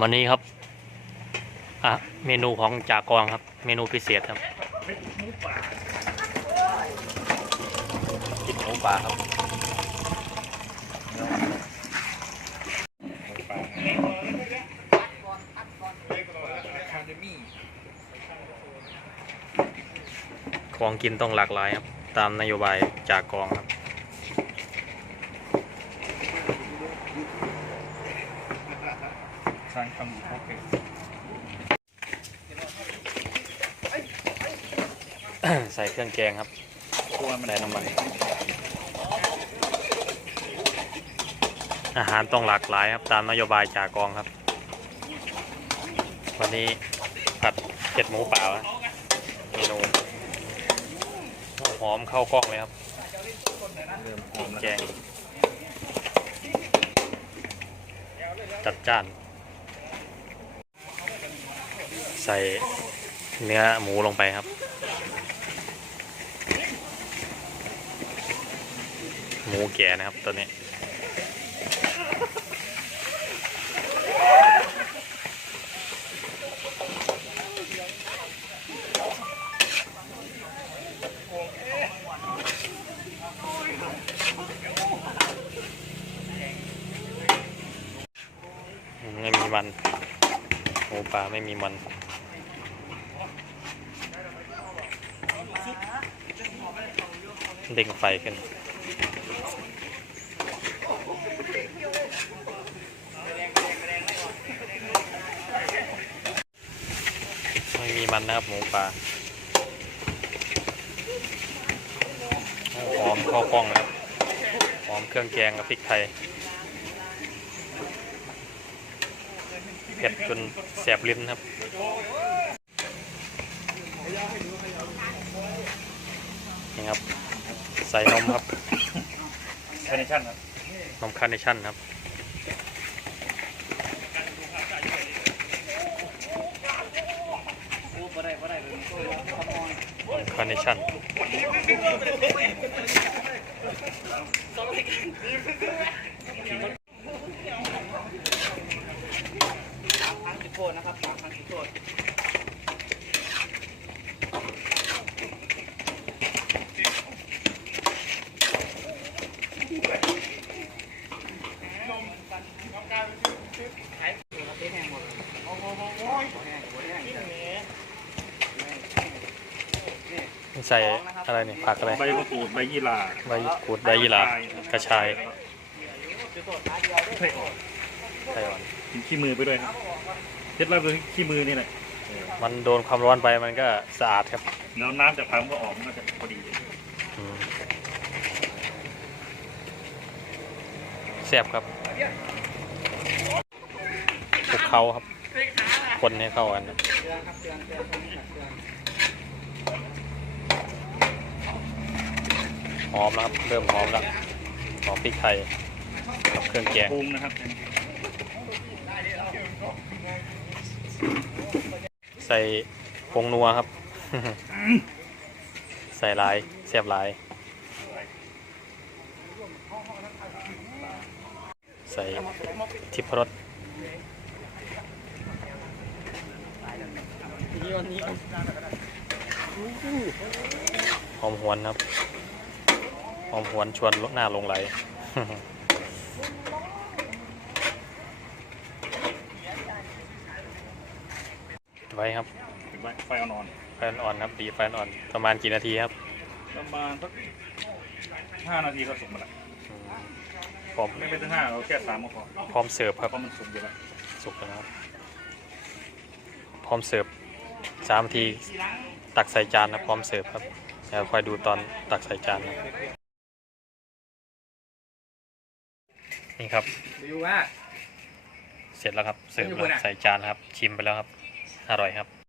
วันนี้ครับ อะ เมนูของจากกองครับ เมนูพิเศษครับกินหมูป่าครับของกินต้องหลากหลายครับ ตามนโยบายจากกองครับ สร้างคำโอเคใส่เครื่องแกงครับตัวมันใส่น้ำมันอาหารต้องหลากหลายครับ ตามนโยบายจากกองครับ วันนี้ผัดเผ็ดหมูป่าครับเมนูหอมเข้ากล้องเลยครับเริ่มหอมแกแล้วงจัดจ้าน ใส่เนื้อหมูลงไปครับ หมูแก่นะครับตัวนี้ไม่มีมันหมูป่าไม่มีมัน เด้งไฟขึ้น ไม่มีมันนะครับหมูป่าหอมข้ากล้องนะครับหอมเครื่องแกงกับพริกไทยเผ็ดจนแสบลิ้นครับนี่ครับ ใส่นมครับคาร์เนชั่นครับนมคาร์เนชั่นครับนมคาร์เนชั่น ใส่อะไรเนี่ยผักอะไรใบมะกรูดใบยี่หร่าใบกรูดใบยี่หร่ากระชายไส้อ่อนไข่อ่อนกินขี้มือไปด้วยครับเคล็ดลับคือขี้มือนี่แหละเออมันโดนความร้อนไปมันก็สะอาดครับ แล้วน้ำจากพังก็ออกมันก็จะพอดีอืมแซ่บครับคลุก เคล้าครับ คนให้เข้ากันครับหอมแล้วครับ เริ่มหอมแล้วหอมพริกไทยกับเครื่องแกงปรุงนะครับใส่ผงนัวครับ ใส่หลายแซ่บหลาย ใส่ทิพรส หอมหวนครับหอมหวนชวนหน้าลงไหลไว้ครับไว้ไฟเอานอนไฟอ่อนๆครับดีไฟอ่อนประมาณกี่นาทีครับ ประมาณสักห้านาทีก็สุกหมดละอืมพร้อมไม่ไม่ถึงห้าเราแค่สามก็พอพร้อมเสิร์ฟครับเพราะมันสุกอยู่แล้วสุกแล้วนะครับพร้อมเสิร์ฟ สามนาทีตักใส่จานนะพร้อมเสิร์ฟครับเดี๋ยวคอยดูตอนตักใส่จานนะนี่ครับ ดูว่า เสร็จแล้วครับ เสิร์ฟอยู่แล้วบนอะใส่จานครับ ชิมไปแล้วครับ อร่อยครับ